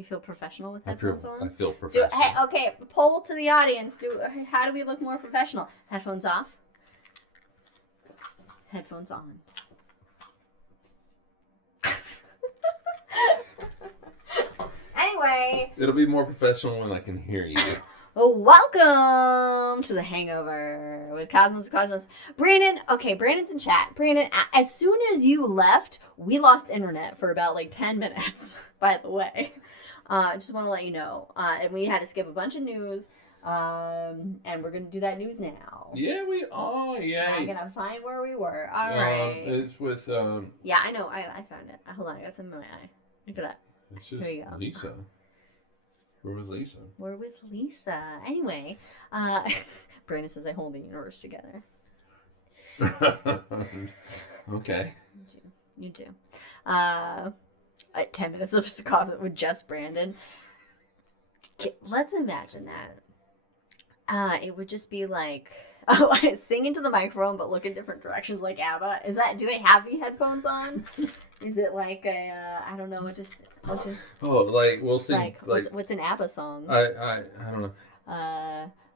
you feel professional with headphones on? I feel professional. Okay, poll to the audience. How do we look more professional? Headphones off. Headphones on. Anyway. It'll be more professional when I can hear you. Welcome to the Hangover with Cosmos. Brandon, okay, Brandon's in chat. Brandon, as soon as you left, we lost internet for about 10 minutes, by the way. I just want to let you know. And we had to skip a bunch of news. And we're going to do that news now. Yeah, we are. Yeah. I'm going to find where we were. All right. It's with... Yeah, I know. I found it. Hold on. I got something in my eye. Look at that. It's just Here you go. Lisa. Where was Lisa? We're with Lisa. Anyway, Brandon says I hold the universe together. Okay. You do. 10 minutes of coffee with just Brandon. Let's imagine that. It would just be sing into the microphone but look in different directions like ABBA. Do they have the headphones on? Is it I don't know, we'll sing what's an ABBA song? I don't know.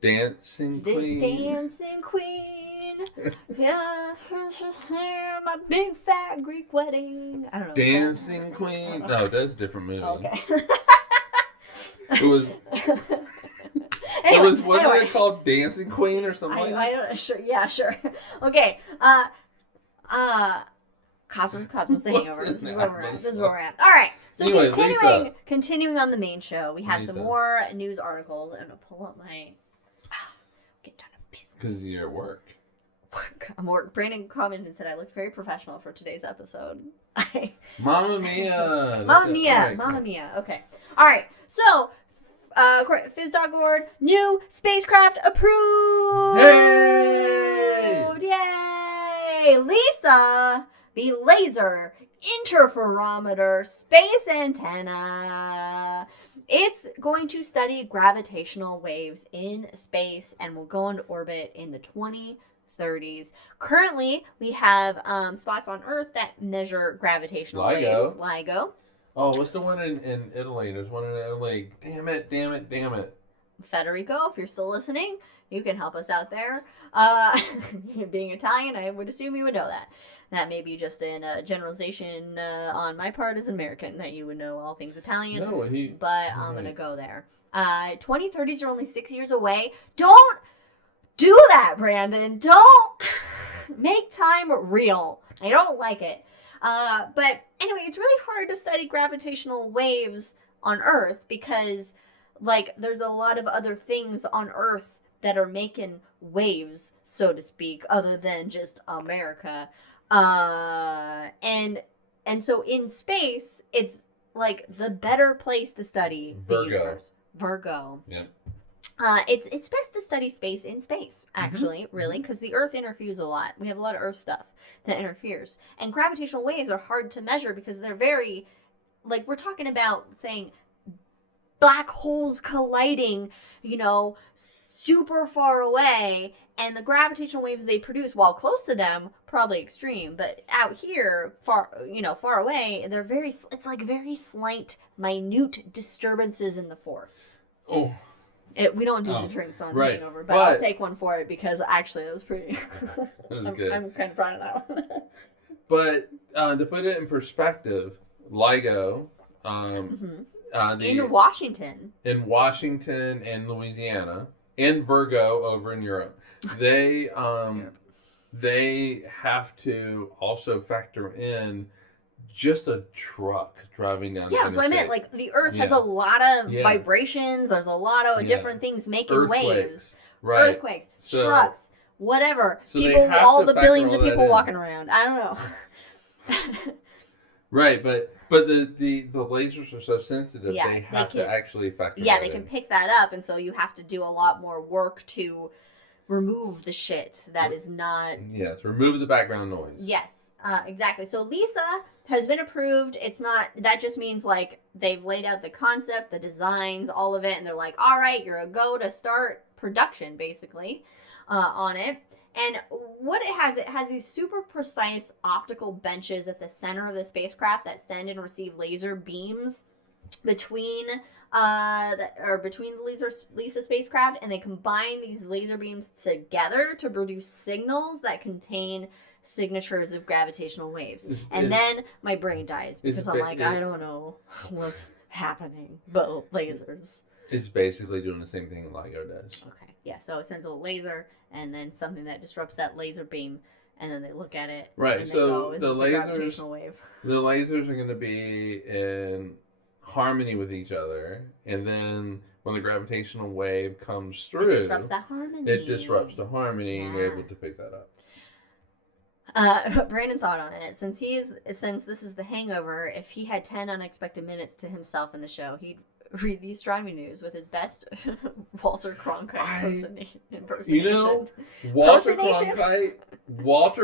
Dancing Queen. Dancing Queen. Yeah, my big fat Greek wedding. I don't know. Dancing Queen. No, that's a different movie. Okay. It was. Wasn't it called Dancing Queen or something? I don't. Sure. Yeah. Sure. Okay. Cosmos, the Hangover. This is where we're at. All right. So anyway, continuing on the main show, we have Lisa. some more news articles. I'm gonna pull up my. Get done of business. Because you're at work. I'm work. Brandon commented and said I looked very professional for today's episode. Mamma mia. Mamma mia. Okay. All right. So, Fizz.org, new spacecraft approved. Hey! Yay! Lisa, the laser interferometer space antenna. It's going to study gravitational waves in space and will go into orbit in the 2030s. Currently, we have spots on Earth that measure gravitational waves. LIGO. Oh, what's the one in Italy? There's one in Italy. Damn it. Federico, if you're still listening, you can help us out there. Being Italian, I would assume you would know that. That may be just a generalization on my part as an American, that you would know all things Italian. No, but I'm going to go there. 2030s are only 6 years away. Don't do that, Brandon. Don't make time real. I don't like it. But anyway, it's really hard to study gravitational waves on Earth because, there's a lot of other things on Earth that are making waves, so to speak, other than just America. And so in space, it's the better place to study the universe. Virgo. Yeah. It's best to study space in space, actually, really, because the Earth interferes a lot. We have a lot of Earth stuff that interferes. And gravitational waves are hard to measure because they're very, we're talking about saying black holes colliding, super far away, and the gravitational waves they produce while close to them, probably extreme, but out here, far away, they're very slight, minute disturbances in the force. Oh. We don't do the drinks on right. Hangover, but I'll take one for it because actually that was pretty. That was good. I'm kind of proud of that one. But to put it in perspective, LIGO, in Washington and Louisiana, and Virgo over in Europe, they have to also factor in just a truck driving down. Yeah, so I meant the Earth has a lot of vibrations. There's a lot of different things making waves. Right. Earthquakes, trucks, whatever. So people, all the billions of people walking around. I don't know. Right, but the lasers are so sensitive. They have to actually factor. Yeah, they can pick that up, and so you have to do a lot more work to remove the shit that is not. Yes, remove the background noise. Yes, exactly. So Lisa has been approved. It's not, that just means they've laid out the concept, the designs, all of it, and they're like, all right, you're a go to start production, basically, on it. And what it has these super precise optical benches at the center of the spacecraft that send and receive laser beams between between the Lisa spacecraft, and they combine these laser beams together to produce signals that contain signatures of gravitational waves. And then my brain dies because I'm like, I don't know what's happening, but lasers. It's basically doing the same thing LIGO does. Okay, yeah. So it sends a laser, and then something that disrupts that laser beam. And then they look at it. Right. And so they go, the lasers, wave? The lasers are going to be in harmony with each other, and then when the gravitational wave comes through, it disrupts that harmony. It disrupts the harmony, and you're able to pick that up. Brandon thought on it. Since this is the Hangover, if he had 10 unexpected minutes to himself in the show, he'd read the astronomy news with his best Walter Cronkite impersonation. You know, Walter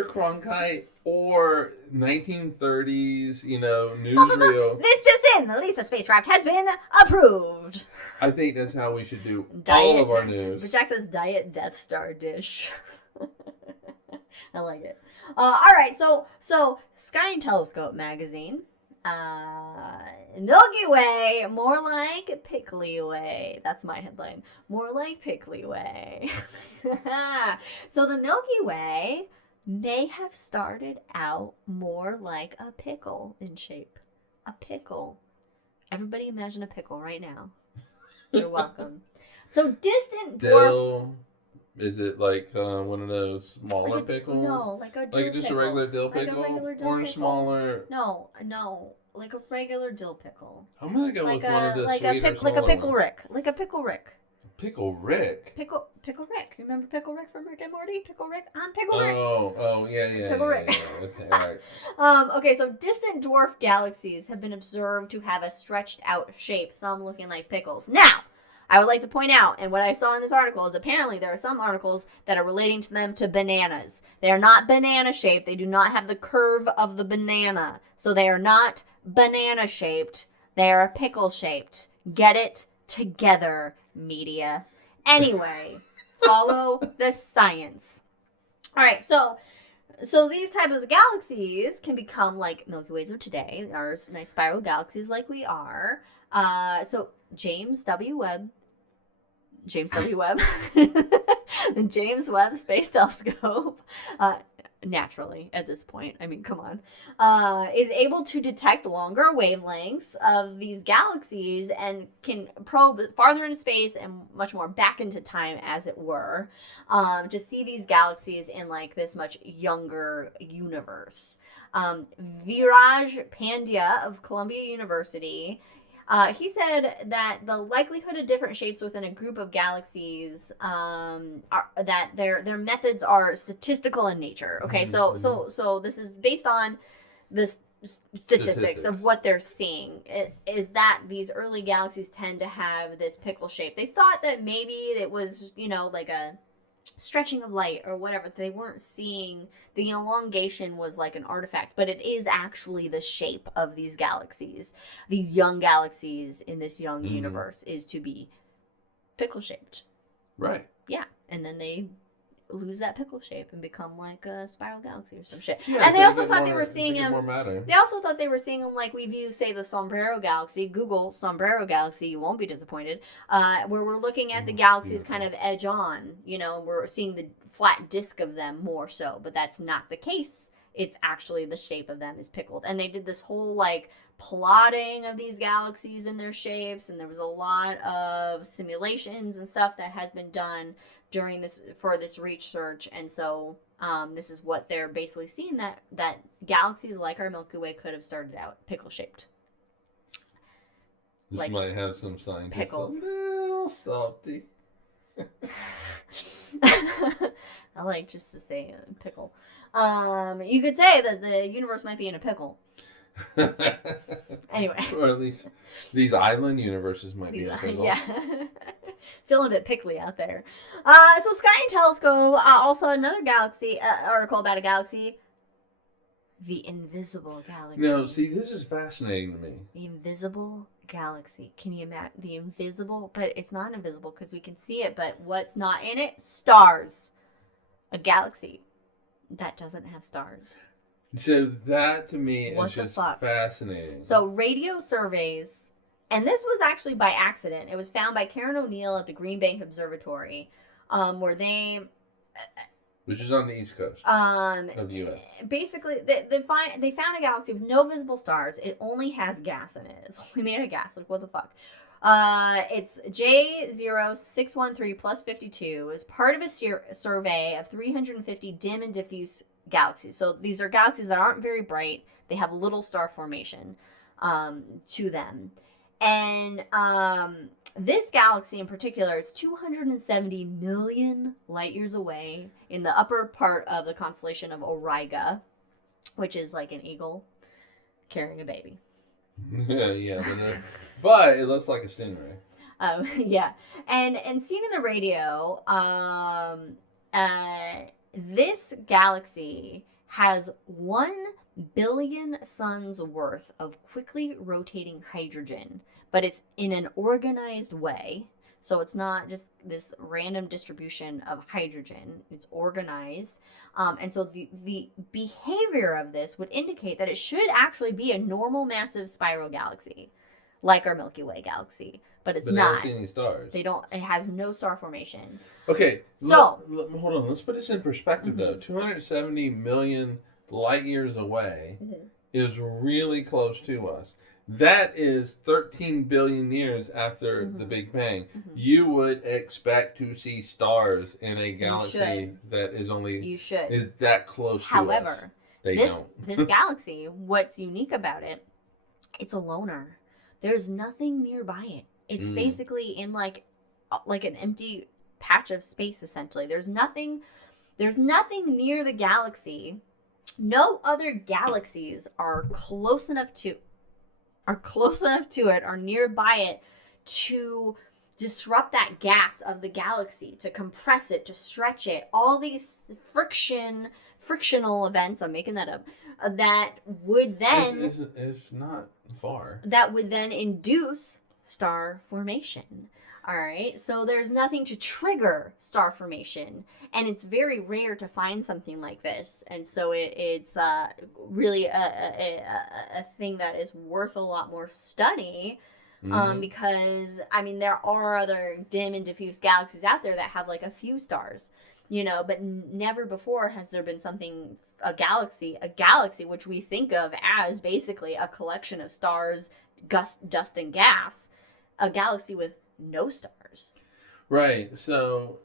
Cronkite, or 1930s, newsreel. This just in, the Lisa spacecraft has been approved. I think that's how we should do all of our news. But Jack says Diet Death Star dish. I like it. All right, so Sky and Telescope magazine. Milky Way, more like Pickly Way. That's my headline. More like Pickly Way. So the Milky Way may have started out more like a pickle in shape. A pickle. Everybody imagine a pickle right now. You're welcome. So distant dwarf... Is it like one of those smaller pickles? No, like a dill just pickle. a regular dill pickle? Like a regular dill or pickle. Smaller? No, like a regular dill pickle. I'm gonna go with one of the sweeter, like a pickle ones. Rick. Like a pickle Rick. Pickle Rick? Pickle Rick. Remember Pickle Rick from Rick and Morty? Pickle Rick? I'm Pickle Rick. Oh, yeah. Pickle Rick. Yeah. Okay, all right. Okay, so distant dwarf galaxies have been observed to have a stretched out shape, some looking like pickles. Now, I would like to point out, and what I saw in this article is apparently there are some articles that are relating to them to bananas. They are not banana shaped. They do not have the curve of the banana. So they are not banana shaped. They are pickle shaped. Get it together, media. Anyway, follow the science. All right, so these types of galaxies can become like Milky Ways of today, our nice spiral galaxies like we are. So James W. Webb, the James Webb Space Telescope, naturally at this point, I mean, come on, is able to detect longer wavelengths of these galaxies and can probe farther into space and much more back into time, as it were, to see these galaxies in like this much younger universe. Viraj Pandya of Columbia University, he said that the likelihood of different shapes within a group of galaxies are that their methods are statistical in nature. Okay, so this is based on the statistics of what they're seeing. Is that these early galaxies tend to have this pickle shape. They thought that maybe it was, like a stretching of light or whatever. They weren't seeing the elongation was like an artifact, but it is actually the shape of these galaxies. These young galaxies in this young universe is to be pickle shaped. Right. Yeah. And then they lose that pickle shape and become like a spiral galaxy or some shit. Yeah, and they also thought they were seeing them. They also thought they were seeing them like we view, say, the Sombrero Galaxy. Google Sombrero Galaxy, you won't be disappointed. Where we're looking at the galaxies kind of edge on, we're seeing the flat disk of them more so, but that's not the case. It's actually the shape of them is pickled. And they did this whole like plotting of these galaxies and their shapes, and there was a lot of simulations and stuff that has been done during this research, and so this is what they're basically seeing, that galaxies like our Milky Way could have started out pickle shaped. This like might have some scientists pickles. A little salty. I like just to say pickle. You could say that the universe might be in a pickle. Anyway, or at least these island universes might be in a pickle. Yeah. Feeling a bit pickly out there. So Sky and Telescope, also another galaxy, article about a galaxy, the invisible galaxy. No, see, this is fascinating to me. The invisible galaxy. Can you imagine the invisible? But it's not invisible because we can see it, but what's not in it? Stars. A galaxy that doesn't have stars. So that to me What is the just fuck? fascinating. So radio surveys And this was actually by accident. It was found by Karen O'Neill at the Green Bank Observatory, where they... Which is on the East Coast of the U.S. Basically, they found a galaxy with no visible stars. It only has gas in it. It's only made of gas. Like, what the fuck? It's J0613 plus 52 is part of a survey of 350 dim and diffuse galaxies. So these are galaxies that aren't very bright. They have little star formation to them. And this galaxy in particular is 270 million light years away in the upper part of the constellation of Auriga, which is like an eagle carrying a baby. Yeah, but it looks like a stingray. Yeah, and seen in the radio, this galaxy has 1 billion suns worth of quickly rotating hydrogen, but it's in an organized way. So it's not just this random distribution of hydrogen. It's organized. And so the behavior of this would indicate that it should actually be a normal massive spiral galaxy, like our Milky Way galaxy. But it's not. They don't see any stars. It has no star formation. Okay, so hold on. Let's put this in perspective, though. 270 million light years away is really close to us. That is 13 billion years after the Big Bang. You would expect to see stars in a galaxy that is only is that close to us. However, this galaxy, what's unique about it, it's a loner. There's nothing nearby it. It's basically in like an empty patch of space, essentially. There's nothing near the galaxy. No other galaxies are close enough to it or nearby it to disrupt that gas of the galaxy, to compress it, to stretch it. All these frictional events, I'm making that up, that would then it's not far. That would then induce star formation. All right, so there's nothing to trigger star formation, and it's very rare to find something like this, and so it's really a thing that is worth a lot more study, because I mean there are other dim and diffuse galaxies out there that have like a few stars, but never before has there been a galaxy which we think of as basically a collection of stars, dust and gas, a galaxy with no stars. Right. So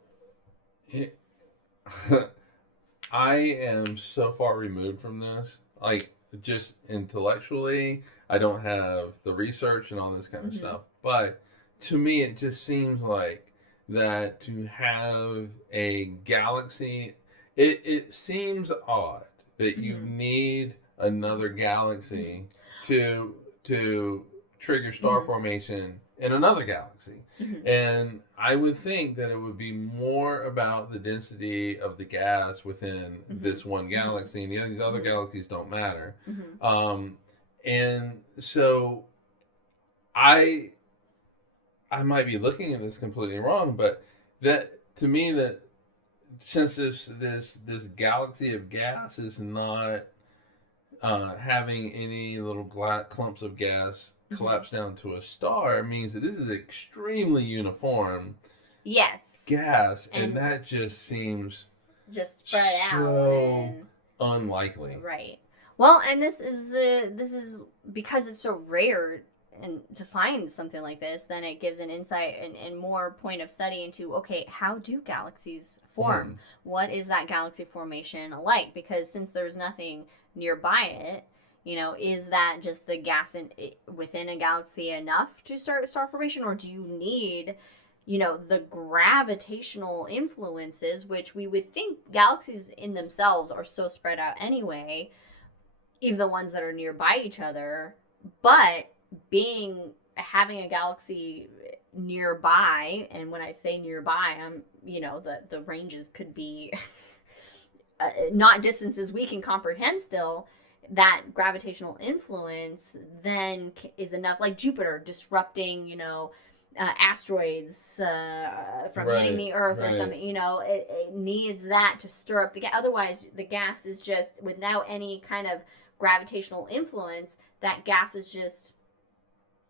I am so far removed from this. Like, just intellectually, I don't have the research and all this kind of stuff. But to me, it just seems like that to have a galaxy, it seems odd that you need another galaxy to trigger star formation in another galaxy. And I would think that it would be more about the density of the gas within this one galaxy, and these other galaxies don't matter. And so I might be looking at this completely wrong, but that to me, that since this galaxy of gas is not having any little clumps of gas collapse down to a star, means that this is extremely uniform gas, and that just seems just spread so out unlikely. Right. Well, and this is because it's so rare and to find something like this, then it gives an insight and more point of study into, okay, how do galaxies form? What is that galaxy formation like? Because since there's nothing nearby it, is that just the gas within a galaxy enough to start a star formation, or do you need, the gravitational influences, which we would think galaxies in themselves are so spread out anyway, even the ones that are nearby each other, but having a galaxy nearby, and when I say nearby, I'm, the ranges could be not distances we can comprehend still, that gravitational influence then is enough, like Jupiter disrupting, asteroids from hitting the Earth or something. It needs that to stir up the gas. Otherwise, the gas is just, without any kind of gravitational influence, that gas is just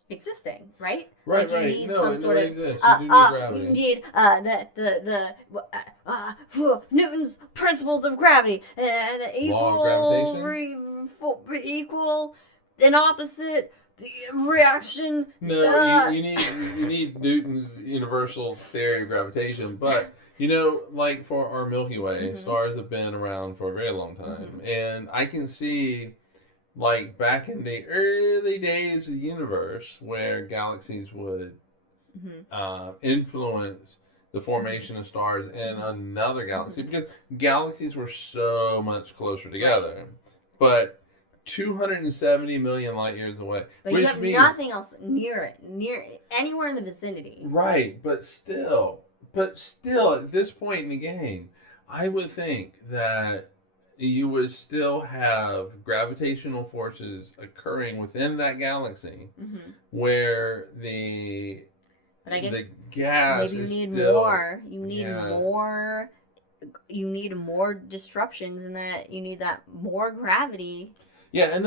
existing, right? Right, Like you right. need No, some it sort of exists. You do need gravity. you need Newton's principles of gravity and Law of equal and opposite reaction. No, you need Newton's universal theory of gravitation, but you know, like for our Milky Way, stars have been around for a very long time, and I can see, like back in the early days of the universe, where galaxies would influence the formation of stars in another galaxy, because galaxies were so much closer together, but 270 million light years away, but which you have means nothing else near anywhere in the vicinity. right, but still, at this point in the game, I would think that you would still have gravitational forces occurring within that galaxy, where but I guess the gas maybe you is need still, more. You need more. You need more disruptions, in that you need that more gravity. Yeah, and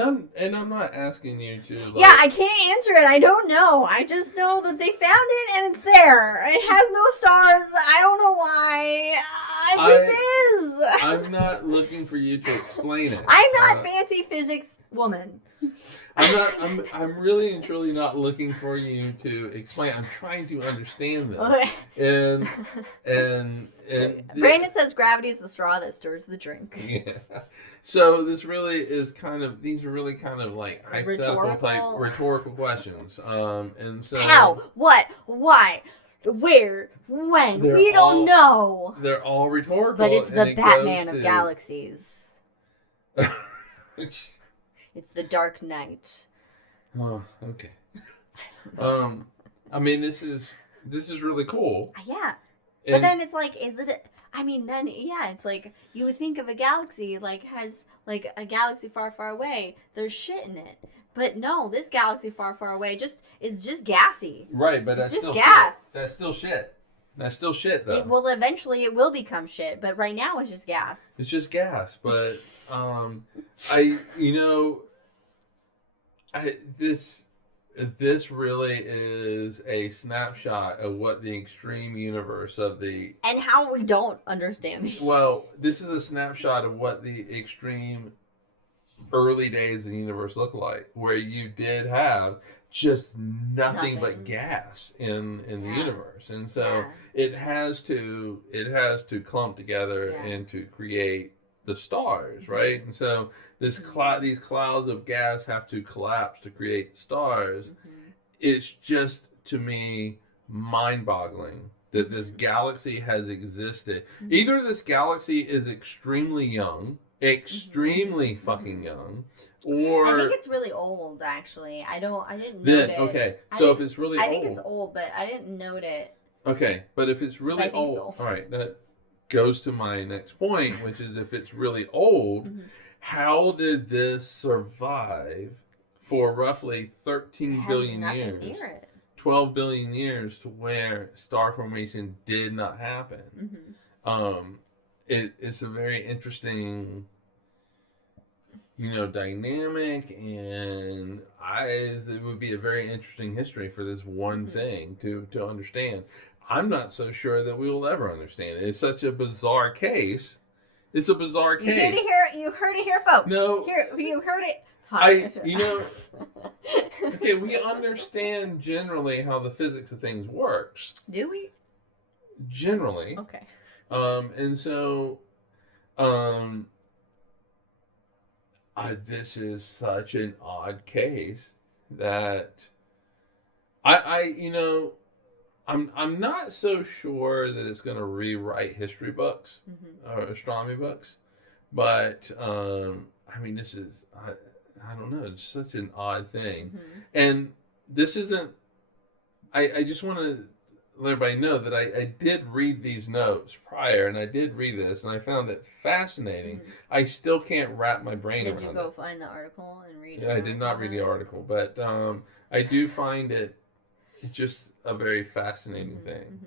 I'm not asking you to. Like, yeah, I can't answer it. I don't know. I just know that they found it and it's there. It has no stars. I don't know why. It just is. I'm not looking for you to explain it. I'm not fancy physics woman. I'm really and truly not looking for you to explain. I'm trying to understand this. Okay. And Brandon says gravity is the straw that stirs the drink. Yeah. So these are really kind of like hypothetical type rhetorical questions. And so how, what, why, where, when? We don't know. They're all rhetorical. But it's the Batman of galaxies. It's the Dark Knight. Oh, okay. I mean, this is really cool. Yeah. But then it's like, it's like, you would think of a galaxy, like, has, like, a galaxy far, far away. There's shit in it. But no, this galaxy far, far away is just gassy. Right, but it's that's just still gas. Shit. That's still shit. That's still shit, though. Well, eventually it will become shit, but right now it's just gas. It's just gas, but, this really is a snapshot of what the extreme universe of the... And how we don't understand these. Well, this is a snapshot of what the extreme early days of the universe look like, where you did have just nothing but gas in the universe. And so it has to clump together and to create the stars, right? And so these clouds of gas have to collapse to create stars. It's just, to me, mind-boggling that this galaxy has existed. Either this galaxy is extremely young, extremely fucking young, or I think it's really old. Actually, I didn't note it. Okay, so if it's really old, I think it's old, but I didn't note it. Okay, but if it's really old, all right, that goes to my next point, which is if it's really old, how did this survive for roughly 13 billion years? 12 billion years to where star formation did not happen. It's a very interesting, dynamic, and it would be a very interesting history for this one thing to understand. I'm not so sure that we will ever understand it. It's such a bizarre case. It's a bizarre case. You heard it here, folks. No. You heard it. Okay, we understand generally how the physics of things works. Do we? Generally. Okay. And so, this is such an odd case that I'm not so sure that it's going to rewrite history books or astronomy books, but this is I don't know. It's such an odd thing, and this isn't. I just want to let everybody know that I did read these notes prior, and I did read this, and I found it fascinating. I still can't wrap my brain around it. Did you go find the article and read it? Yeah, I did not read the article, but I do find it just a very fascinating thing.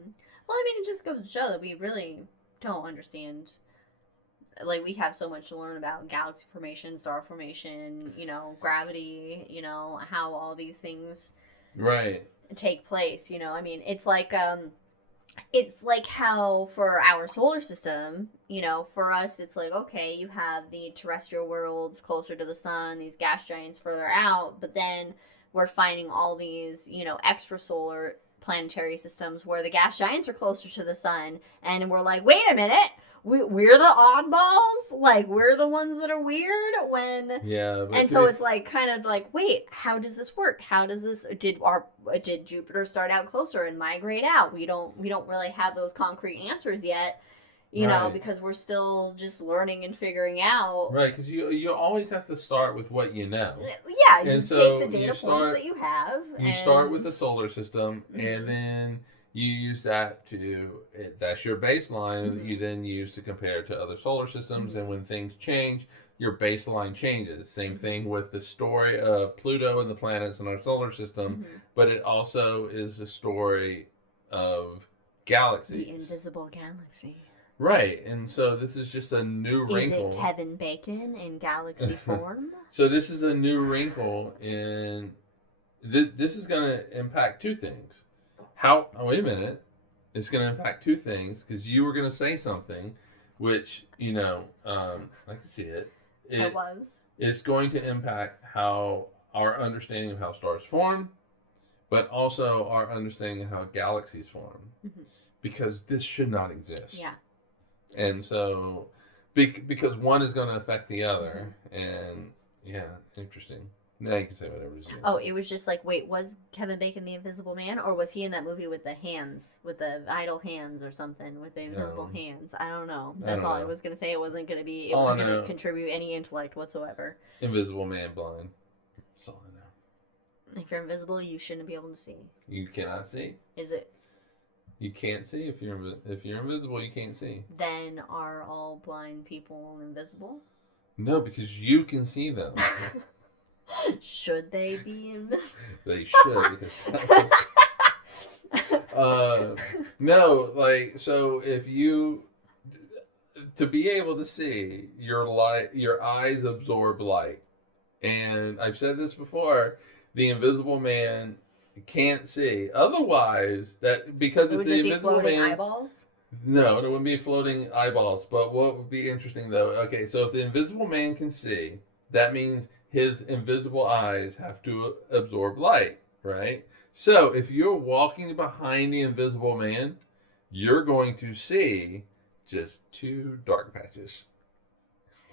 Well, it just goes to show that we really don't understand. Like, we have so much to learn about galaxy formation, star formation, gravity, how all these things Right. take place. You know, I mean, it's like how for our solar system, you know, for us, it's like, okay, you have the terrestrial worlds closer to the sun, these gas giants further out, but then we're finding all these, you know, extrasolar planetary systems where the gas giants are closer to the sun, and we're like, wait a minute, we're the oddballs, like we're the ones that are weird when Yeah, and so it's like kind of like, wait, how does this work? How does this did Jupiter start out closer and migrate out? We don't really have those concrete answers yet, you know, because we're still just learning and figuring out. Right, because you always have to start with what you know. Yeah, you and so take the data points that you have. You start with the solar system, and then you use that that's your baseline that you then use to compare to other solar systems. And when things change, your baseline changes. Same thing with the story of Pluto and the planets in our solar system, but it also is the story of galaxies. The invisible galaxy. Right, and so this is just a new wrinkle. Is it Kevin Bacon in galaxy form? So this is a new wrinkle in... This is going to impact two things. Oh, wait a minute. It's going to impact two things, because you were going to say something, which, you know, I can see it. It's going to impact how our understanding of how stars form, but also our understanding of how galaxies form. Because this should not exist. Yeah. And so, because one is going to affect the other, and yeah, interesting. Now you can say whatever it is. Oh, it was just like, wait, was Kevin Bacon the Invisible Man, or was he in that movie with the hands, with the idle hands or something, with the invisible hands? I don't know. That's all I was going to say. It wasn't going to contribute any intellect whatsoever. Invisible Man blind. That's all I know. If you're invisible, you shouldn't be able to see. You cannot see. Is it? You can't see if you're invisible. You can't see. Then are all blind people invisible? No, because you can see them. Should they be invisible? They should, because no, like, so if you to be able to see, your eyes absorb light, and I've said this before, the invisible man can't see. Otherwise, because it would it's just the be invisible floating man. eyeballs. No, it wouldn't be floating eyeballs. But what would be interesting, though? Okay, so if the invisible man can see, that means his invisible eyes have to absorb light, right? So if you're walking behind the invisible man, you're going to see just two dark patches,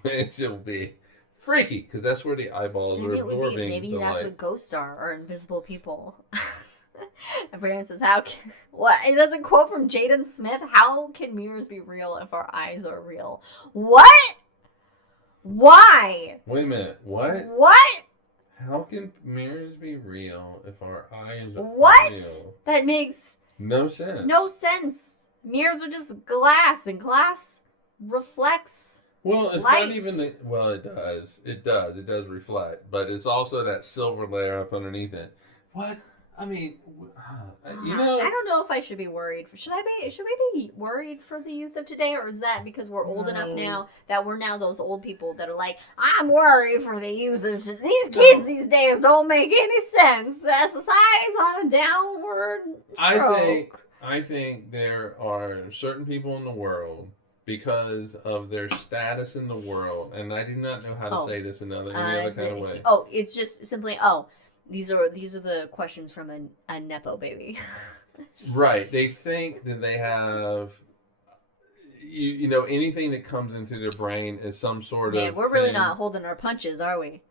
which will be freaky, because that's where the eyeballs are absorbing. Maybe the that's light. what ghosts are, or invisible people. And Brandon says, what? And that's a quote from Jaden Smith. How can mirrors be real if our eyes are real? What? Why? Wait a minute. What? What? How can mirrors be real if our eyes are real? That makes no sense. No sense. Mirrors are just glass, and glass reflects. Well, it's light. not even well, it does. It does reflect, but it's also that silver layer up underneath it. What? I mean, you know, I don't know if I should be worried. Should we be worried for the youth of today, or is that because we're old enough now that we're now those old people that are like, I'm worried for the youth of these kids these days don't make any sense. Society's on a downward stroke. I think there are certain people in the world, because of their status in the world, and I do not know how to say this in any other kind of way. Oh, it's just simply These are the questions from a Nepo baby. Right. They think that they have, you know, anything that comes into their brain is some sort of... we're really not holding our punches, are we?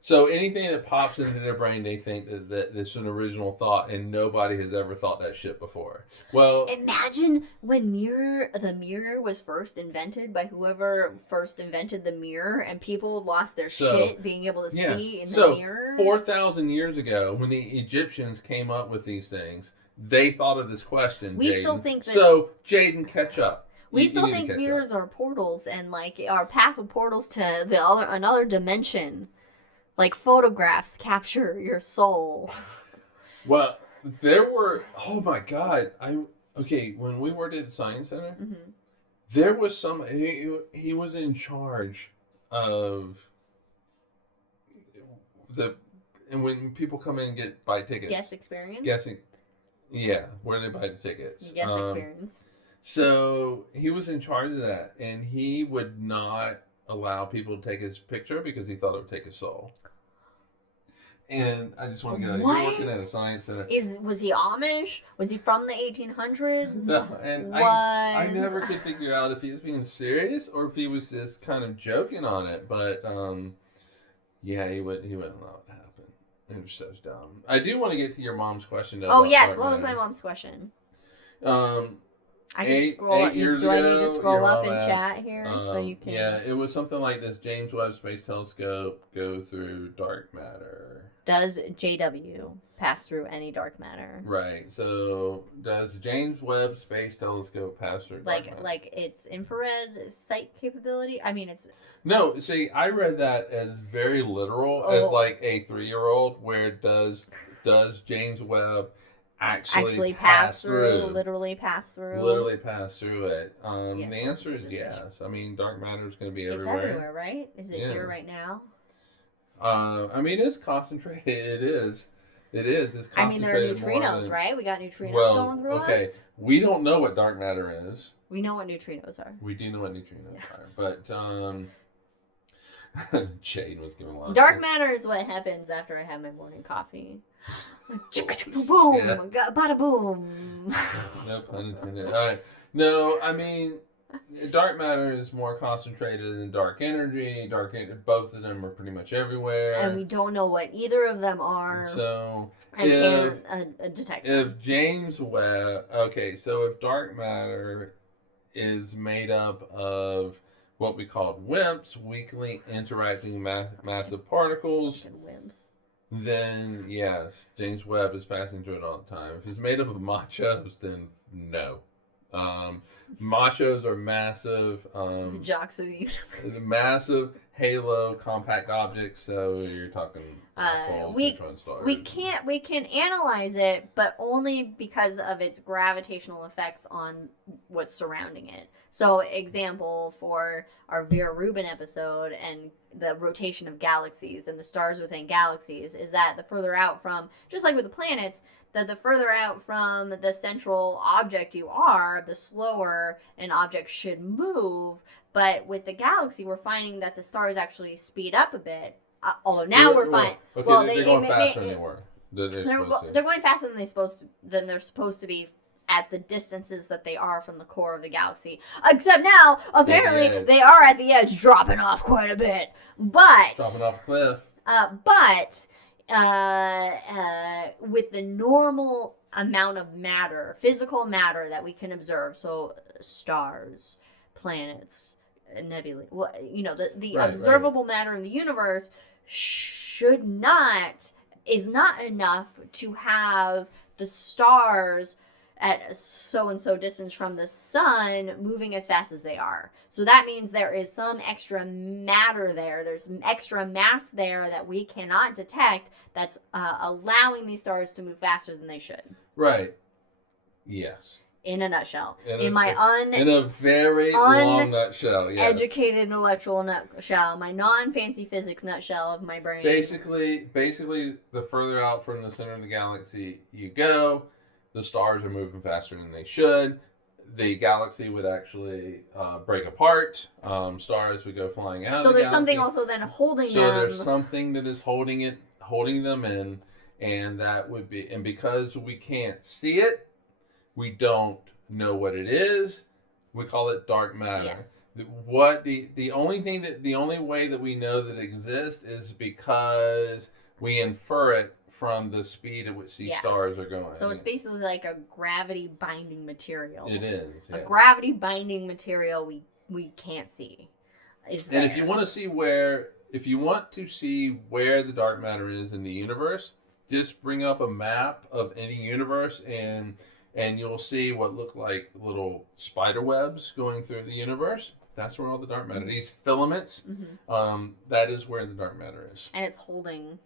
So anything that pops into their brain, they think is that it's an original thought, and nobody has ever thought that shit before. Well, imagine when the mirror was first invented by whoever first invented the mirror, and people lost their shit being able to see in the mirror. 4,000 years ago, when the Egyptians came up with these things, they thought of this question. We still think that. So, Jaden, catch up. We still think mirrors are portals, and like our path of portals to another dimension. Like photographs capture your soul. Well, there were... Oh my God. When we worked at the Science Center, there was he was in charge of and when people come in and buy tickets, Guest experience. guessing, yeah, where do they buy the tickets? Guest experience. So he was in charge of that, and he would not allow people to take his picture because he thought it would take his soul. And I just want to get out. You're working at a science center. Was he Amish? Was he from the 1800s? No, and I never could figure out if he was being serious or if he was just kind of joking on it. But yeah, he wouldn't allow it to happen. It was so dumb. I do want to get to your mom's question though. Oh yes, what was my mom's question? I can scroll. Do I need to scroll up and chat here so you can? Yeah, it was something like, does James Webb Space Telescope go through dark matter? Does JW pass through any dark matter? Right. So, does James Webb Space Telescope pass through dark matter? Like its infrared sight capability? I mean, it's... No, see, I read that as very literal, as like a 3-year-old, where does James Webb actually pass through? Literally pass through? Literally pass through it. Yes, the answer is yes. I mean, dark matter is going to be everywhere. It's everywhere, right? Is it here right now? I mean, it's concentrated. It is. It's concentrated. I mean, there are neutrinos, right? We got neutrinos going through us. We don't know what dark matter is. We know what neutrinos are. We do know what neutrinos are, but Jade was giving a lot. Dark matter is what happens after I have my morning coffee. Boom, bada boom. No pun intended. All right. No, I mean, dark matter is more concentrated than dark energy. Both of them are pretty much everywhere, and we don't know what either of them are. So, and can't detect them. If James Webb, so if dark matter is made up of what we call WIMPs, weakly interacting massive particles, then yes, James Webb is passing through it all the time. If it's made up of machos, then no. Machos are massive. The jocks of the universe. Massive halo compact objects. So you're talking neutron stars. We can analyze it, but only because of its gravitational effects on what's surrounding it. So, example for our Vera Rubin episode and the rotation of galaxies and the stars within galaxies is that the further out from, just like with the planets, that the further out from the central object you are, the slower an object should move. But with the galaxy, we're finding that the stars actually speed up a bit. Although now we're finding... Okay, well, they're going faster than they were. They're going faster than they're supposed to be at the distances that they are from the core of the galaxy. Except now, apparently, they are at the edge, dropping off quite a bit. But... Dropping off a cliff. With the normal amount of matter, physical matter that we can observe, so stars, planets, nebulae, the observable matter in the universe is not enough to have the stars at so and so distance from the sun moving as fast as they are. So that means there is some extra matter there. There's some extra mass there that we cannot detect that's allowing these stars to move faster than they should. Right. Yes. In a nutshell. In a very long nutshell, yes. Educated intellectual nutshell. My non-fancy physics nutshell of my brain. Basically, the further out from the center of the galaxy you go, the stars are moving faster than they should. The galaxy would actually break apart. Stars would go flying out. So there's something also then holding them. So there's something that is holding them in, and that would be, and because we can't see it, we don't know what it is. We call it dark matter. Yes. The only way that we know that it exists is because we infer it from the speed at which these stars are going. So it's basically like a gravity binding material. It is. Yes. A gravity binding material we can't see. And if you want to see where the dark matter is in the universe, just bring up a map of any universe and you'll see what look like little spider webs going through the universe. That's where all the dark matter, these filaments, that is where the dark matter is. And it's holding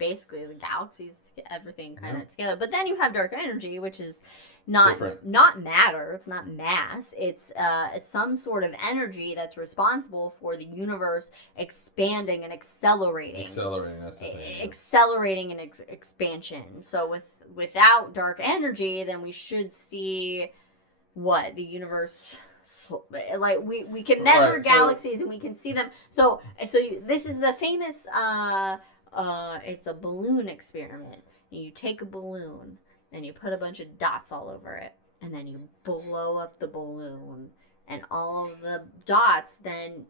basically the galaxies, everything kind of together. But then you have dark energy, which is not Different. not matter. It's not mass. It's some sort of energy that's responsible for the universe expanding and accelerating. Accelerating, that's the thing. Accelerating and expansion. So without dark energy, then we should see what the universe. Like we can measure galaxies and we can see them. So this is the famous it's a balloon experiment. You take a balloon and you put a bunch of dots all over it, and then you blow up the balloon, and all of the dots then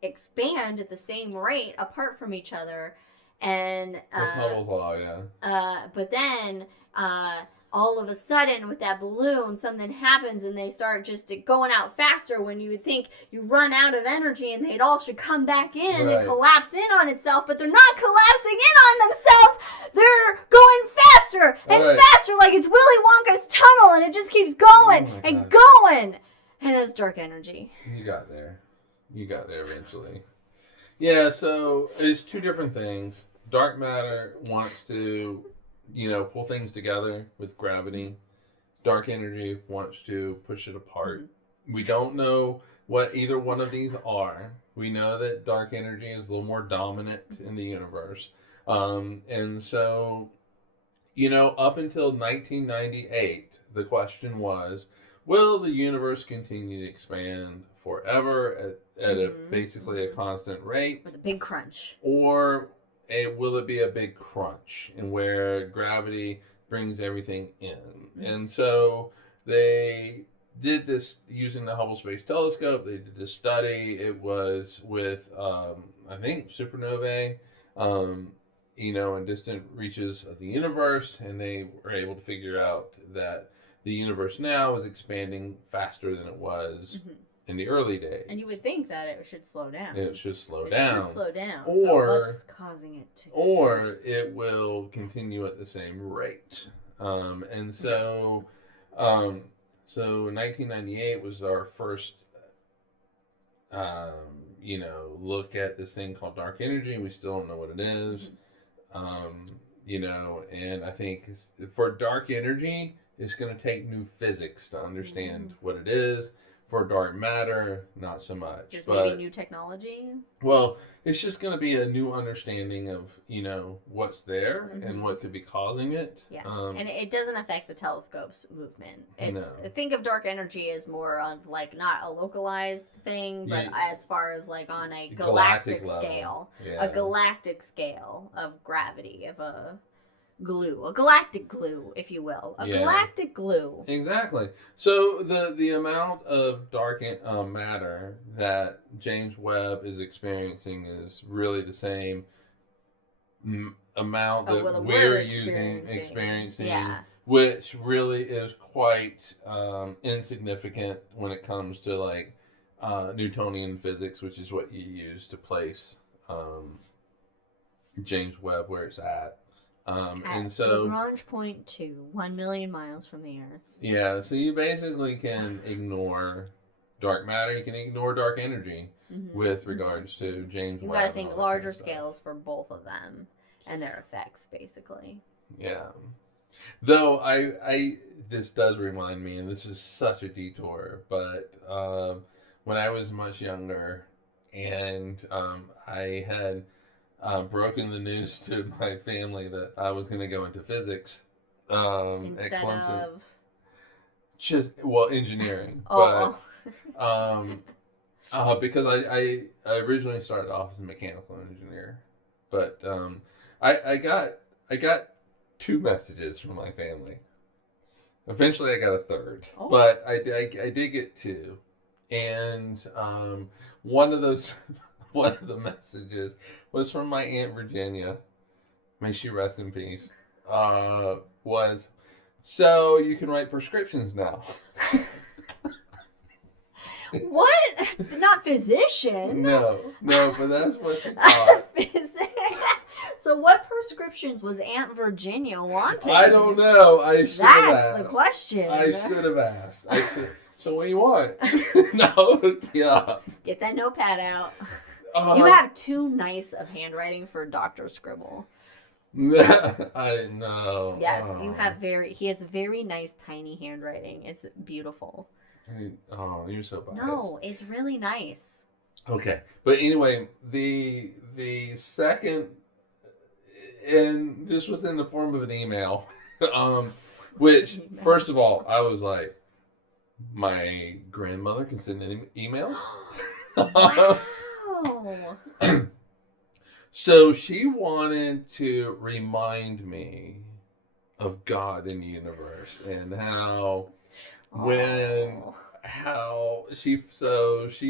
expand at the same rate apart from each other, and That's Hubble's law, yeah. but then all of a sudden with that balloon something happens and they start just going out faster when you would think you run out of energy and it all should come back in and collapse in on itself, but they're not collapsing in on themselves. They're going faster and faster, like it's Willy Wonka's tunnel, and it just keeps going and going. And it's dark energy. You got there eventually. Yeah, so it's two different things. Dark matter wants to pull things together with gravity. Dark energy wants to push it apart. We don't know what either one of these are. We know that dark energy is a little more dominant in the universe. And so, up until 1998, the question was, will the universe continue to expand forever at a basically a constant rate? With a big crunch. Or will it be a big crunch and where gravity brings everything in? And so they did this using the Hubble Space Telescope. They did this study. It was with, I think, supernovae, in distant reaches of the universe. And they were able to figure out that the universe now is expanding faster than it was in the early days. And you would think that it should slow down. It should slow down. So what's causing it to? Or it will continue at the same rate. And so 1998 was our first, look at this thing called dark energy. We still don't know what it is. And I think for dark energy, it's going to take new physics to understand what it is. For dark matter, not so much. Just maybe new technology? Well, it's just going to be a new understanding of, what's there and what could be causing it. Yeah, and it doesn't affect the telescope's movement. Think of dark energy as more of, like, not a localized thing, but as far as, like, on a galactic scale. Yeah. A galactic scale of gravity, of a galactic glue, if you will. Galactic glue. Exactly. So the amount of dark matter that James Webb is experiencing is really the same amount that we're experiencing, which really is quite insignificant when it comes to, like, Newtonian physics, which is what you use to place James Webb where it's at. And so Lagrange point 2, 1 million miles from the Earth. Yeah, so you basically can ignore dark matter. You can ignore dark energy with regards to James Webb. You've got to think larger scales for both of them and their effects, basically. Yeah. Though I this does remind me, and this is such a detour, but when I was much younger, and I had broken the news to my family that I was going to go into physics instead at Clemson. Of Engineering. Because I originally started off as a mechanical engineer, but I got 2 messages from my family. Eventually, I got a third, but I did get 2, and one of the messages was from my Aunt Virginia. May she rest in peace. Was, so you can write prescriptions now. What? Not physician? No, but that's what she thought. So what prescriptions was Aunt Virginia wanting? I don't know. I should have asked. That's the question. I should have asked. So what do you want? No, yeah. Get that notepad out. You have too nice of handwriting for Dr. Scribble. I know. Yes, you have he has very nice tiny handwriting. It's beautiful. Oh, you're so biased. No, it's really nice. Okay, but anyway, the second, and this was in the form of an email, which first of all, I was like, my grandmother can send any emails. Wow. So she wanted to remind me of God in the universe and how she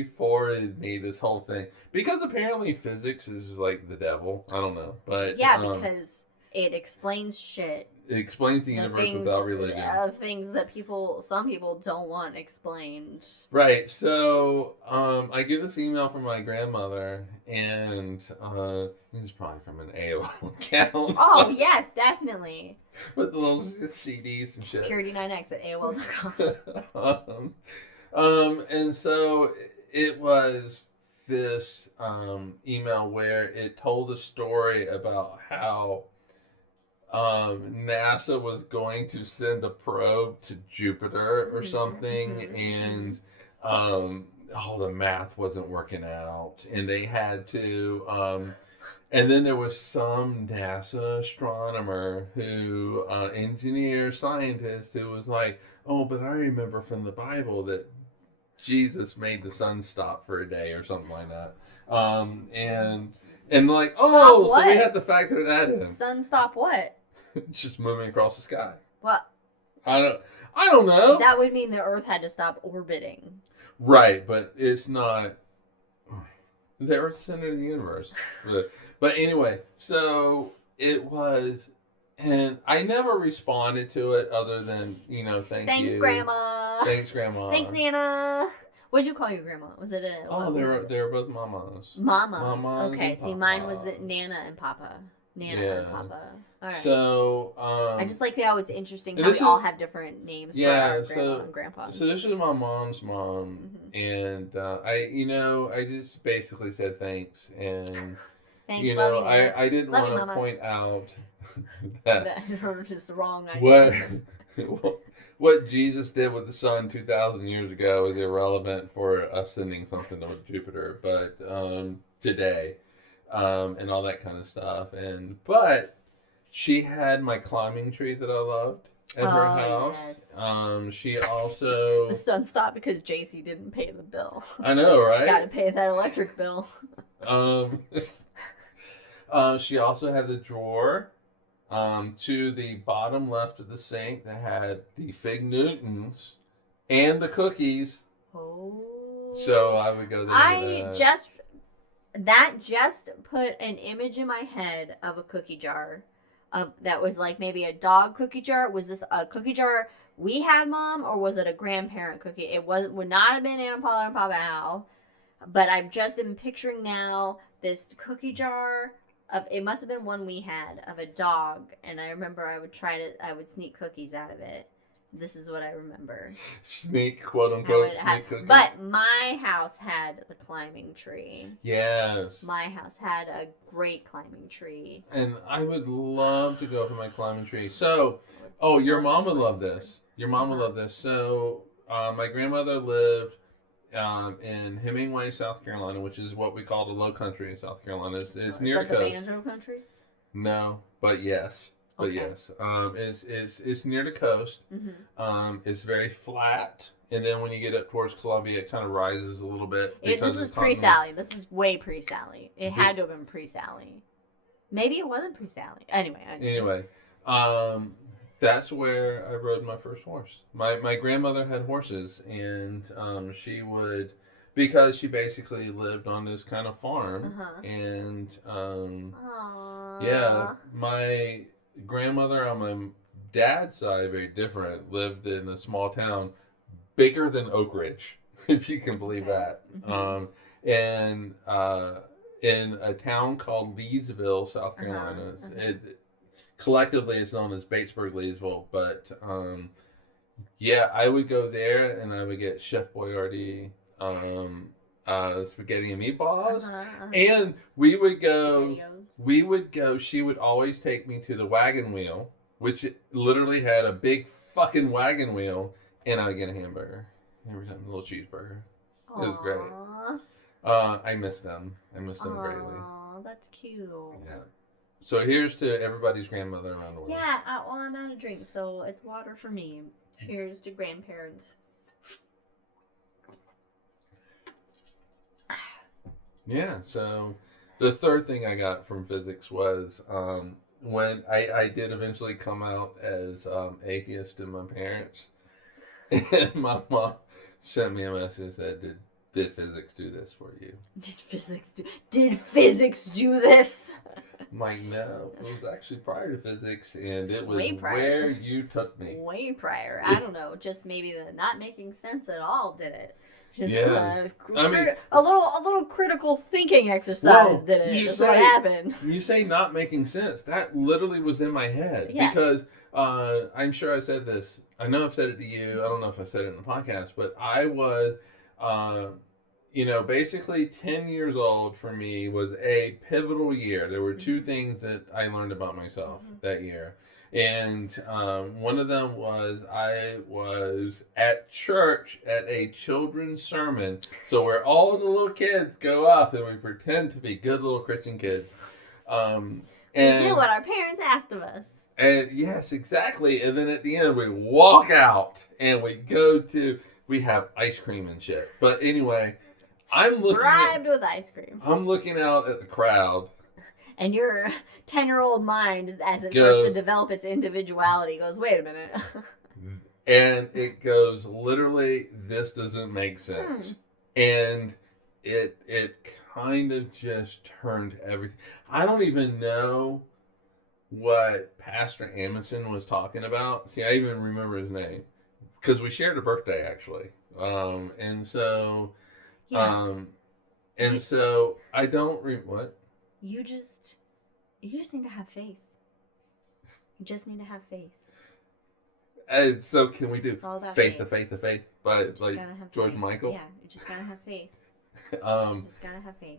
forwarded me this whole thing because apparently physics is like the devil. I don't know, but yeah, because it explains shit. It explains the universe without religion. Things that some people don't want explained. Right. So I get this email from my grandmother, and it's probably from an AOL account. Oh yes, definitely. With the little CDs and shit. Purity9x at AOL.com. And so it was this email where it told a story about how NASA was going to send a probe to Jupiter or something, and the math wasn't working out, and they had to and then there was some NASA astronomer engineer, scientist, who was like, oh, but I remember from the Bible that Jesus made the sun stop for a day or something like that. And like, oh, so we have to factor that in. Sun stop what? Just moving across the sky. What? I don't know. That would mean the Earth had to stop orbiting. Right, but it's not. The Earth's the center of the universe. But anyway, so it was, and I never responded to it other than, thanks you. Grandma. Thanks, Grandma. Thanks, Nana. What'd you call your grandma? Was it a... Oh, they were both mamas. Mamas. Okay, see, mine was Nana and Papa. Nana and Papa. All right. So, I just like how it's interesting how we all have different names for our grandma and grandpas. So this is my mom's mom, and I just basically said thanks, and thanks, I didn't want to point out that just wrong. What Jesus did with the sun 2,000 years ago is irrelevant for us sending something to Jupiter, but today, and all that kind of stuff, but she had my climbing tree that I loved at her house. Yes. She also... The sun stopped because JC didn't pay the bill. I know, right? Got to pay that electric bill. She also had the drawer to the bottom left of the sink that had the Fig Newtons and the cookies. Oh. So I would go there. That just put an image in my head of a cookie jar. That was like maybe a dog cookie jar. Was this a cookie jar we had, Mom, or was it a grandparent cookie? It would not have been Anna Paula and Papa Al, but I'm just picturing now this cookie jar it must have been one we had of a dog, and I remember I would sneak cookies out of it. This is what I remember. Sneak, quote unquote, sneak cookies. But my house had the climbing tree. Yes. My house had a great climbing tree. And I would love to go up to my climbing tree. So, your mom would love this. Your mom would love this. So, my grandmother lived in Hemingway, South Carolina, which is what we call the Low Country in South Carolina. It's near the coast. Is that the banjo country? No, but yes. But yes, it's near the coast. Mm-hmm. It's very flat, and then when you get up towards Columbia, it kind of rises a little bit. This was pre-Sally. This was way pre-Sally. It had to have been pre-Sally. Maybe it wasn't pre-Sally. Anyway, that's where I rode my first horse. My grandmother had horses, and she would, because she basically lived on this kind of farm, and my grandmother on my dad's side, very different, lived in a small town bigger than Oak Ridge, if you can believe that. In a town called Leesville, South Carolina. Collectively it's known as Batesburg, Leesville, but I would go there and I would get Chef Boyardee. spaghetti and meatballs. Uh-huh. And we would go, Spaghettios. she would always take me to the wagon wheel, which literally had a big fucking wagon wheel, and I'd get a hamburger every time, a little cheeseburger. It was great. I miss them. I miss them greatly. Oh, that's cute. Yeah. So here's to everybody's grandmother around the world. Yeah, well, I'm out of drink, so it's water for me. Cheers to grandparents. Yeah, so the third thing I got from physics was when I did eventually come out as atheist to my parents, and my mom sent me a message that did physics do this for you? Did physics do this? I'm like, no, it was actually prior to physics, and it was Way prior. where you took me. Way prior. I don't know. Just maybe the not making sense at all did it. Just, Yeah. a little critical thinking exercise did it. That's what happened. You say not making sense. That literally was in my head. Yeah. Because I'm sure I said this. I know I've said it to you. I don't know if I said it in the podcast, but I was, basically 10 years old for me was a pivotal year. There were two things that I learned about myself that year. And one of them was I was at church at a children's sermon. So where all the little kids go up and we pretend to be good little Christian kids. We do what our parents asked of us. And yes, exactly. And then at the end we walk out and we have ice cream and shit. But anyway, bribed with ice cream. I'm looking out at the crowd. And your 10-year-old mind, as it starts to develop its individuality, goes, wait a minute. And it goes, literally, this doesn't make sense. And it kind of just turned everything. I don't even know what Pastor Amundsen was talking about. See, I even remember his name. Because we shared a birthday, actually. And so... Yeah. So I don't... what? You just need to have faith. You just need to have faith. And so can we do It's all about faith, the faith, the faith, by like George faith. Michael? Yeah, you just gotta have faith. Just gotta have faith.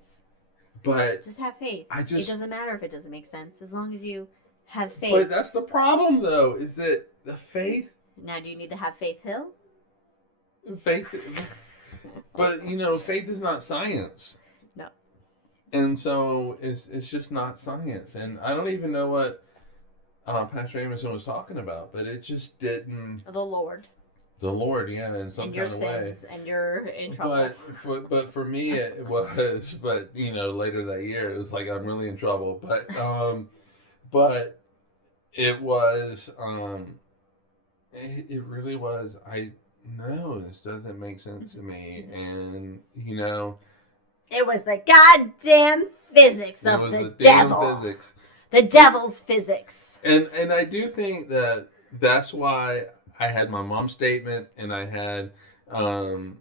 But just have faith. It doesn't matter if it doesn't make sense, as long as you have faith. But that's the problem, though, is that the faith. Now, do you need to have Faith Hill? Faith, but faith is not science. No. And so it's just not science, and I don't even know what Pastor Amundsen was talking about, but it just didn't. The Lord, yeah, in some kind of way. And your sins, and you're in trouble. But for me, it was. But later that year, it was like I'm really in trouble. But it was. It really was. No, this doesn't make sense to me, and it was the goddamn physics of the devil. Physics. The devil's physics. And I do think that's why I had my mom's statement, and I had, my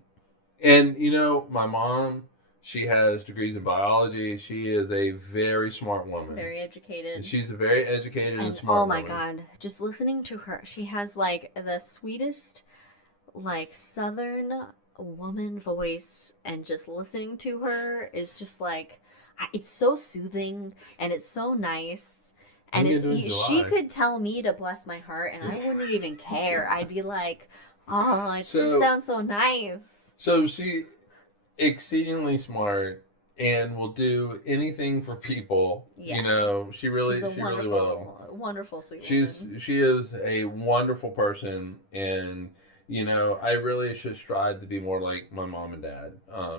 mom, she has degrees in biology. She is a very smart woman. Very educated. She's a very educated and smart woman. Oh my God. Just listening to her. She has like the sweetest, like Southern woman voice, and just listening to her is just like, it's so soothing and it's so nice. And she could tell me to bless my heart and I wouldn't even care. I'd be like, oh, it sounds so nice. So she exceedingly smart and will do anything for people. Yeah. She really will. Wonderful sweet woman. She is a wonderful person, and I really should strive to be more like my mom and dad,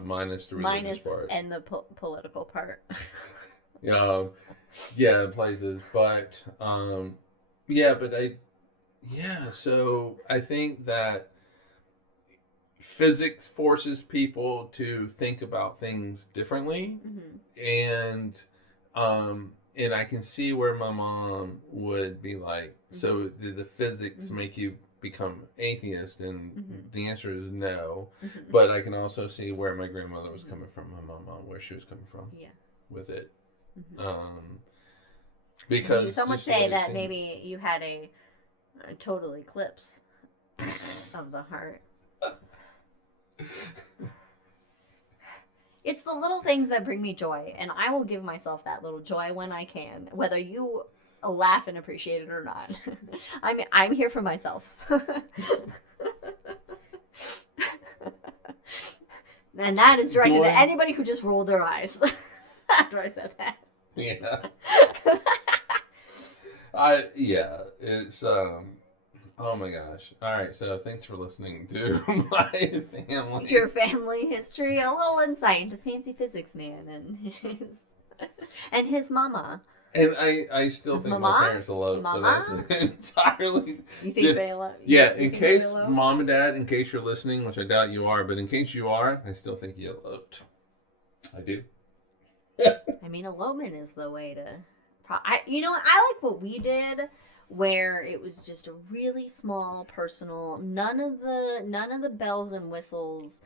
minus the religious part. And the political part. Yeah, places, but so I think that physics forces people to think about things differently, and I can see where my mom would be like, so the physics make you become atheist, and the answer is no. But I can also see where my grandmother was coming from, my mom, where she was coming from with it. Because some would say that maybe you had a total eclipse of the heart. It's the little things that bring me joy, and I will give myself that little joy when I can, whether you laugh and appreciate it or not. I'm here for myself. And that is directed at anybody who just rolled their eyes after I said that. Yeah. It's oh my gosh. All right, so thanks for listening to my family. Your family history, a little insight into Fancy Physics Man and his mama. And I still think my parents eloped, but that's entirely. You think they eloped? Yeah, in case mom and dad, in case you're listening, which I doubt you are, but in case you are, I still think you eloped. I do. I mean, elopement is the way to. I like what we did, where it was just a really small, personal, none of the bells and whistles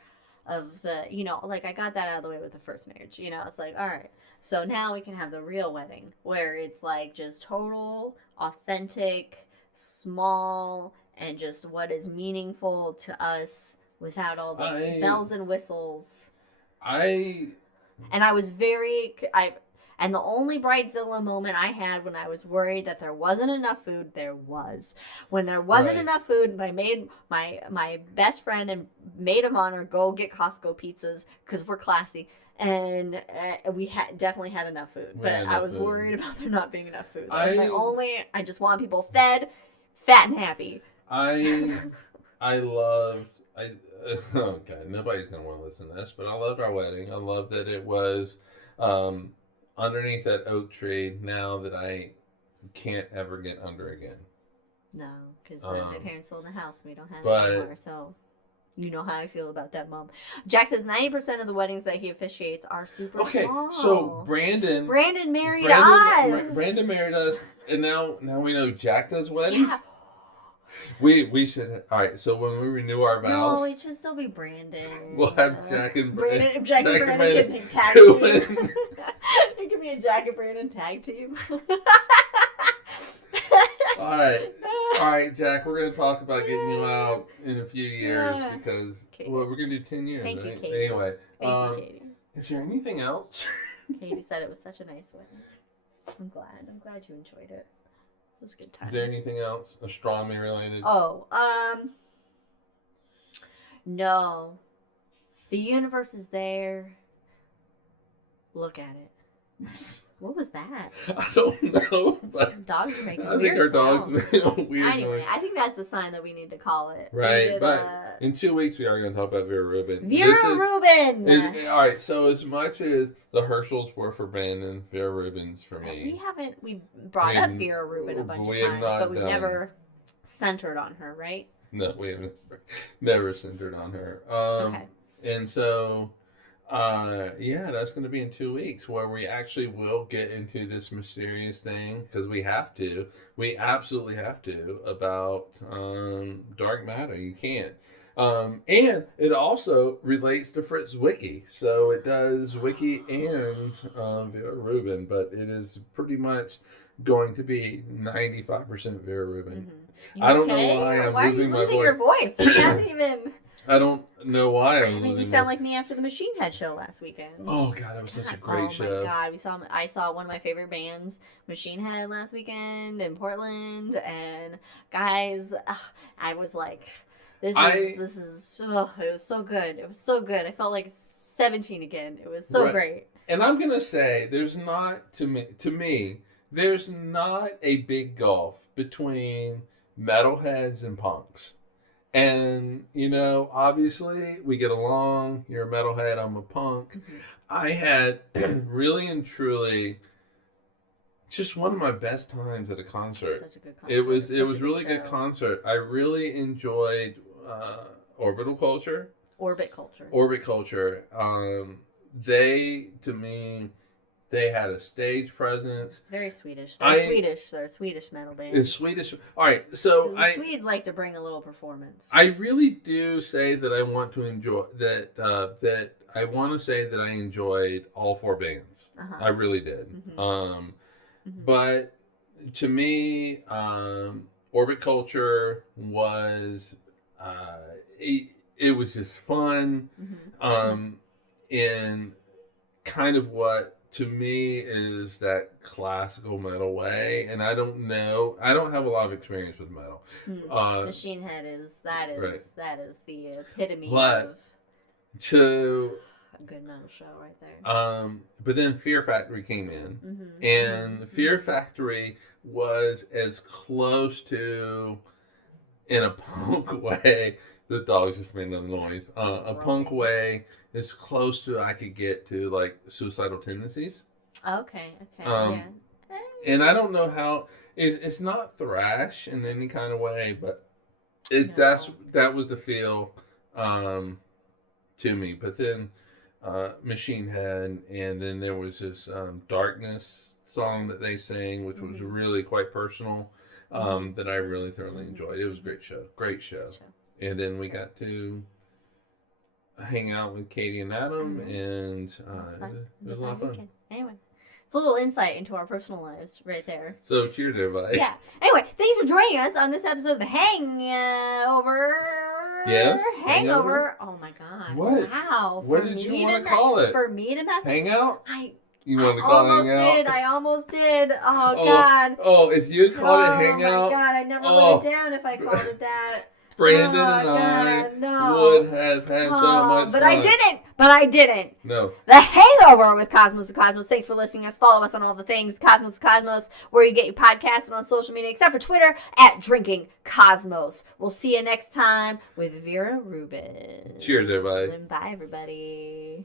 of the, like I got that out of the way with the first marriage. It's like, all right, so now we can have the real wedding, where it's like just total, authentic, small, and just what is meaningful to us without all those bells and whistles. And I was and the only Bridezilla moment I had when I was worried that there wasn't enough food, there was. When there wasn't enough food, and I made my best friend and maid of honor go get Costco pizzas because we're classy, and we definitely had enough food. But I was worried about there not being enough food. That was I just want people fed, fat, and happy. Okay, nobody's going to want to listen to this, but I loved our wedding. I loved that it was underneath that oak tree now that I can't ever get under again. No, because my parents sold the house and we don't have it anymore, so you know how I feel about that, Mom. Jack says 90% of the weddings that he officiates are super small. Okay, so Brandon married us. Brandon married us, and now we know Jack does weddings? Yeah. We should. All right. So when we renew our vows, no, it should still be Brandon. We'll have Jack and Brandon. Jack and Brandon can tag team. It could be a Jack and Brandon tag team. All right, Jack. We're gonna talk about getting you out in a few years because we're gonna do 10 years. Thank you, Katie. Anyway, Thank you, Katie. Is there anything else? Katie said it was such a nice wedding. I'm glad you enjoyed it. It was a good time. Is there anything else astronomy related? No. The universe is there. Look at it. What was that? I don't know, but dogs are making I weird think our sounds. dogs make a weird Anyway, noise. I think that's a sign that we need to call it. Right, but in 2 weeks we are going to talk about Vera Rubin. Rubin! All right, so as much as the Herschels were for Brandon, Vera Rubin's for me. We brought up Vera Rubin a bunch of times, but we never centered on her, right? No, we have never centered on her. Okay. And so... that's going to be in 2 weeks where we actually will get into this mysterious thing because we absolutely have to about dark matter. You can't. And it also relates to Fritz Wiki. So it does Wiki and Vera Rubin, but it is pretty much going to be 95% Vera Rubin. Mm-hmm. I don't know why I'm losing my voice. Why are you losing your voice? You haven't even... I don't know why I'm losing. You sound like me after the Machine Head show last weekend. Oh God, that was such a great show. Oh my God, I saw one of my favorite bands, Machine Head, last weekend in Portland, and guys, I was like, it was so good. It was so good. I felt like 17 again. It was so great. And I'm gonna say, there's not to me, there's not a big gulf between metalheads and punks. And, obviously we get along. You're a metalhead, I'm a punk. Mm-hmm. I had really and truly just one of my best times at a concert. Such a good concert. It was really good concert. I really enjoyed Orbit Culture. They, to me... They had a stage presence. It's very Swedish. They're a Swedish metal band. It's Swedish. All right, so the Swedes like to bring a little performance. I really do say that I want to enjoy that. That I want to say that I enjoyed all four bands. Uh-huh. I really did. Mm-hmm. But to me, Orbit Culture was it was just fun. Mm-hmm. And kind of what to me is that classical metal way, and I don't know. I don't have a lot of experience with metal. Machine Head is that is the epitome But of to a good metal show right there. But then Fear Factory came in, and Fear Factory was as close to, in a punk way. The dogs just made another noise. A punk way as close to I could get to like Suicidal Tendencies. Okay. Yeah. And I don't know how it's not thrash in any kind of way, but that was the feel to me. But then Machine Head, and then there was this Darkness song that they sang, which was really quite personal, that I really thoroughly enjoyed. It was a great show. And then we got to hang out with Katie and Adam, and it was a lot of fun. Anyway, it's a little insight into our personal lives right there. So cheers, everybody. Yeah. Anyway, thanks for joining us on this episode of the Hangover. Yes. Hangover. Oh my God. What? Wow. What did you want to call it? For me to mess Hangout? You I wanted to call it Hangout? I almost did. Oh God. Oh, if you had called it Hangout. Oh my God, I never let it down if I called it that. Brandon and I would have had so much but fun. I didn't. No. The Hangover with Cosmos and Cosmos. Thanks for listening to us. Follow us on all the things. Cosmos and Cosmos, where you get your podcasts, and on social media, except for Twitter, at Drinking Cosmos. We'll see you next time with Vera Rubin. Cheers, everybody. And bye, everybody.